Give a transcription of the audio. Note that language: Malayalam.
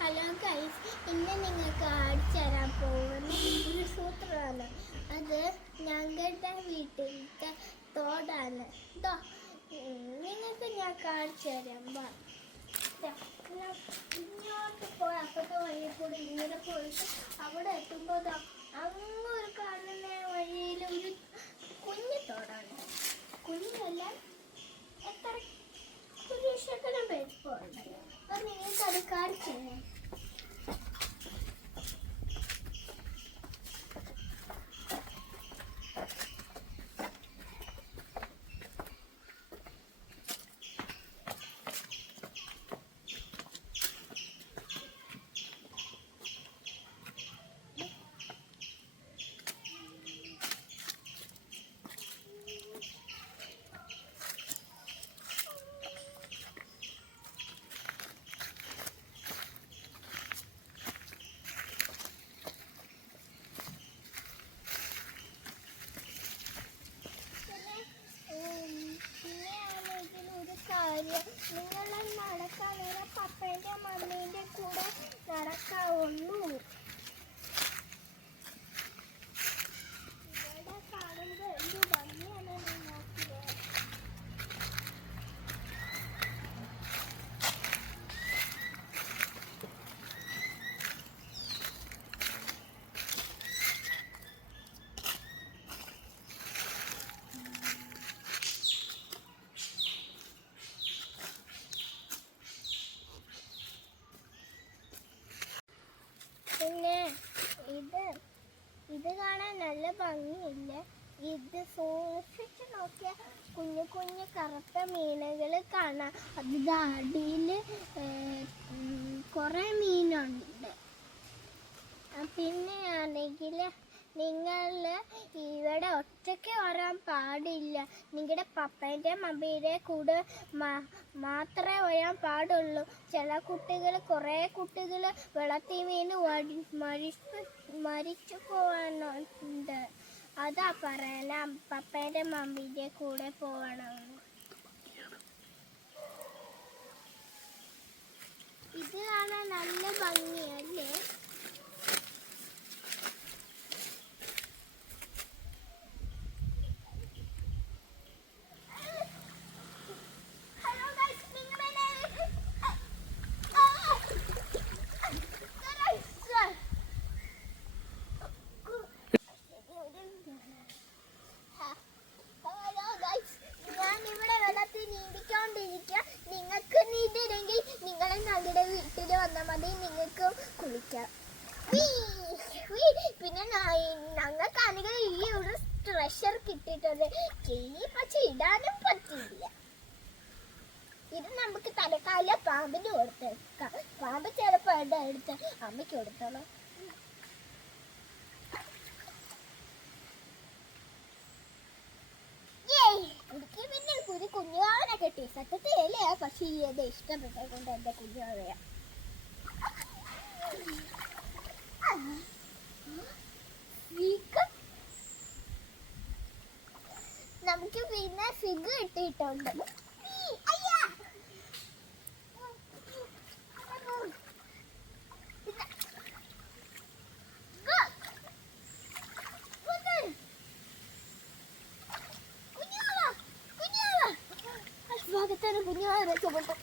ഹലോ ഗൈസ്, ഇന്ന് നിങ്ങൾക്ക് കാണിച്ചു തരാൻ പോകുന്ന ഒരു സൂത്രമാണ്. അത് ഞങ്ങളുടെ വീട്ടിലത്തെ തോടാണ്. നിങ്ങൾക്ക് ഞാൻ കാണിച്ചു തരാം. ഇങ്ങോട്ട് പോയി അപ്പുറത്തെ വഴിയിൽ കൂടി ഇങ്ങനെ പോയിട്ട് അവിടെ എത്തുമ്പോൾ അങ്ങൊരു കാണുന്ന വഴിയിൽ ഒരു കുഞ്ഞു തോടാണ്. കുഞ്ഞല്ല, എത്ര ഒരു ശകലം വലിപ്പമുണ്ട്. അത് നിങ്ങൾക്കത് കാണിച്ചു തരാം. നിങ്ങൾ നടക്കാനുള്ള പപ്പേൻ്റെ മമ്മീൻ്റെ കൂടെ നടക്കാവുള്ളൂ. ഇവിടെ കാണുമ്പോൾ എന്ത് ഭംഗിയാണ് നോക്കിയത്. പിന്നെ ഇത് കാണാൻ നല്ല ഭംഗിയില്ല. ഇത് സൂക്ഷിച്ച് നോക്കിയ കുഞ്ഞു കുഞ്ഞു കറുത്ത മീനുകൾ കാണാം. അതിൻ്റെ അടിയിൽ കുറേ മീനുണ്ട്. പിന്നെ ആണെങ്കിൽ നിങ്ങൾ ഇവിടെ ഒറ്റയ്ക്ക് വരാൻ പാടില്ല. നിങ്ങളുടെ പപ്പേൻ്റെ മമ്മിയുടെ കൂടെ മാത്രമേ വരാൻ പാടുള്ളൂ. കുറേ കുട്ടികൾ വെള്ളത്തിൽ വീണ് മരിച്ചു പോകാനുണ്ട്. അതാ പറയാൻ പപ്പേൻ്റെ മമ്മിയുടെ കൂടെ പോകണമെന്ന്. ഇത് കാണാൻ നല്ല ഭംഗിയല്ലേ? നിങ്ങൾക്ക് നീന്തില്ലെങ്കിൽ നിങ്ങൾ ഞങ്ങളുടെ വീട്ടിൽ വന്നാൽ മതി, നിങ്ങൾക്ക് കുളിക്കാം. പിന്നെ ഞങ്ങൾക്കാണെങ്കിൽ ഈ ഒരു ട്രഷർ കിട്ടിയിട്ടുണ്ട്. പക്ഷെ ഇടാനും പറ്റില്ല. ഇത് നമുക്ക് തലക്കാല പാമ്പിന് കൊടുത്തേക്കാം. പാമ്പ് ചിലപ്പോൾ എടുത്ത് അമ്മയ്ക്ക് കൊടുത്തോളാം. പിന്നെ ഒരു കുഞ്ഞുവാവനെ കിട്ടി. സത്യത്തിലല്ലേ, പക്ഷേ ഇത് ഇഷ്ടപ്പെട്ടതുകൊണ്ട് എൻ്റെ കുഞ്ഞുവാവയാ. നമുക്ക് പിന്നെ ഫിഗ് കിട്ടിയിട്ടുണ്ട്. ഭാഗത്താണ് കുഞ്ഞുവാവ രക്ഷപ്പെട്ടു.